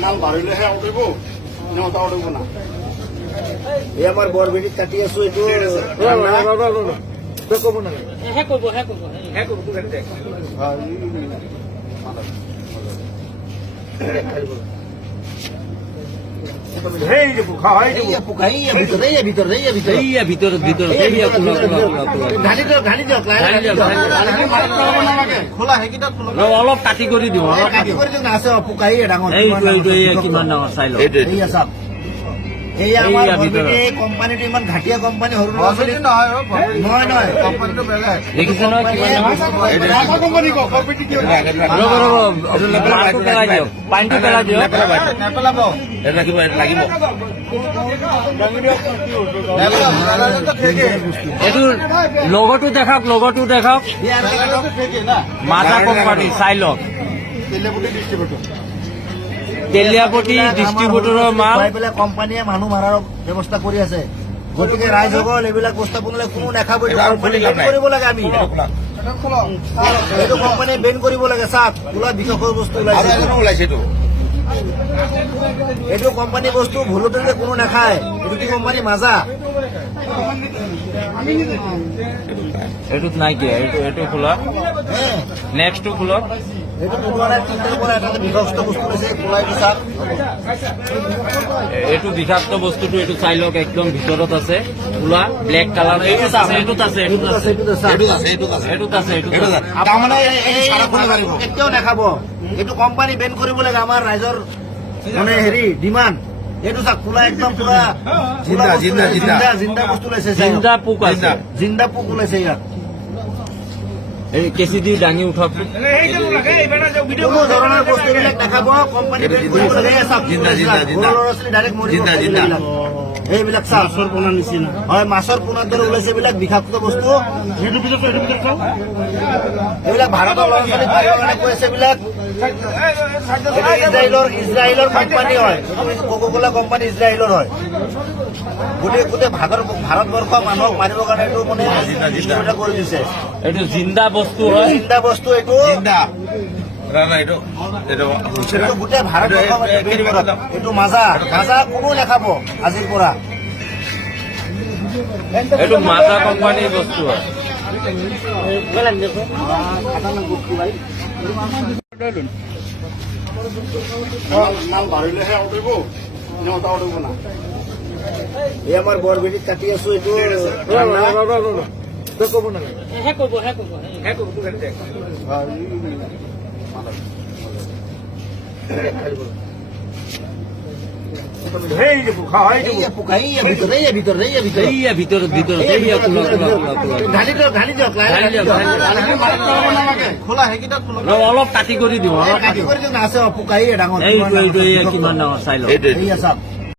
মাল বাড়িলেহে আউট হইব নহতা আউট হইব না এই আমাৰ বৰবেটিত কাটি আছো এইটো কব না অলপ কাটি কৰি দিওঁ কিমান ডাঙৰ চাই লওঁ এই আমাৰ বৰবেটি কোম্পানিটো ইমান ঘাটিয়া কোম্পানি সৰু ল'ৰা ছোৱালী নহয় কোম্পানিটো বেলেগ দেখিছে নহয় কিমান কোম্পানি কম্পিটি কি পানীটো পেলাই দিয়ক নেপেলাব লাগিব এইটো লগতো দেখাওক মাজা কোম্পানী চাই লওক তেলিয়াপতি ডিষ্ট্ৰিবিউটৰৰ মাল কোম্পানীয়ে মানুহ মাৰাৰ ব্যৱস্থা কৰি আছে গতিকে ৰাইজসকল এইবিলাক বস্তু বনালে কোনো নাখাব কৰিব লাগে আমি এইটো কোম্পানীয়ে বেন কৰিব লাগে চাওক ওলা বিষয়ৰ বস্তু ওলাইছে এইটো কোম্পানী বস্তু ভুলতে কোনো নাখায় এইটো কি কোম্পানী মাজা এইটোত নাই কি এইটো খোলা নেক্সটটো খোলক এইটো পুৰণা চিন্তাৰ পৰা এটা বিষাক্ত বস্তু লৈছে খোলাইটো চাওক এইটো বিষাক্ত বস্তুটো এইটো চাই লওক একদম ভিতৰত আছে খোলা ব্লেক কালাৰ এইটোত আছে কেতিয়াও নাখাব এইটো কোম্পানী বেন কৰিব লাগে আমাৰ ৰাইজৰ মানে হেৰি ডিমাণ্ড এইটো চাওক খোলা একদম পুৰা জিন্দা বস্তু লৈছে জিন্দা পোক আছে জিন্দা পোক ওলাইছে ইয়াত এই কেঁচি দি দাঙি উঠক কোনো ধৰণৰ বস্তুবিলাক নাখাব কোম্পানী বেন কৰিব লাগে ল'ৰা ছোৱালী ডাইৰেক্ট মৰিব এইবিলাক মাছৰ পোনাৰ নিচিনা হয় মাছৰ পোনাৰ দৰে ওলাইছে এইবিলাক বিষাক্ত বস্তু এইবিলাক ভাৰতৰ ল'ৰা ছোৱালী কাৰণে কৈ আছে এইবিলাক ইজৰাইলৰ কোম্পানী হয় কোকা-কোলা কোম্পানী ইজৰাইলৰ হয় গোটেই ভাৰতবৰ্ষৰ মানুহক মাৰিবৰ কাৰণে এইটো মানে ডিষ্ট্ৰিবিউটৰ কৰি দিছে এইটো জিন্দা বস্তু হয় জিন্দা বস্তু এইটো গোটেই ভাৰতবৰ্ষ এইটো মাজা কোনো নাখাব আজিৰ পৰা এইটো মাজা কোম্পানীৰ বস্তু হয় মাল বাড়িলেহে আউট হইব নহতা আউট হইব না এই আমার বরবেটিত কাটি আছো এইটো কব না অলপ কাটি কৰি দিওঁ পোকাই ডাঙৰ কিমান ডাঙৰ চাই লওক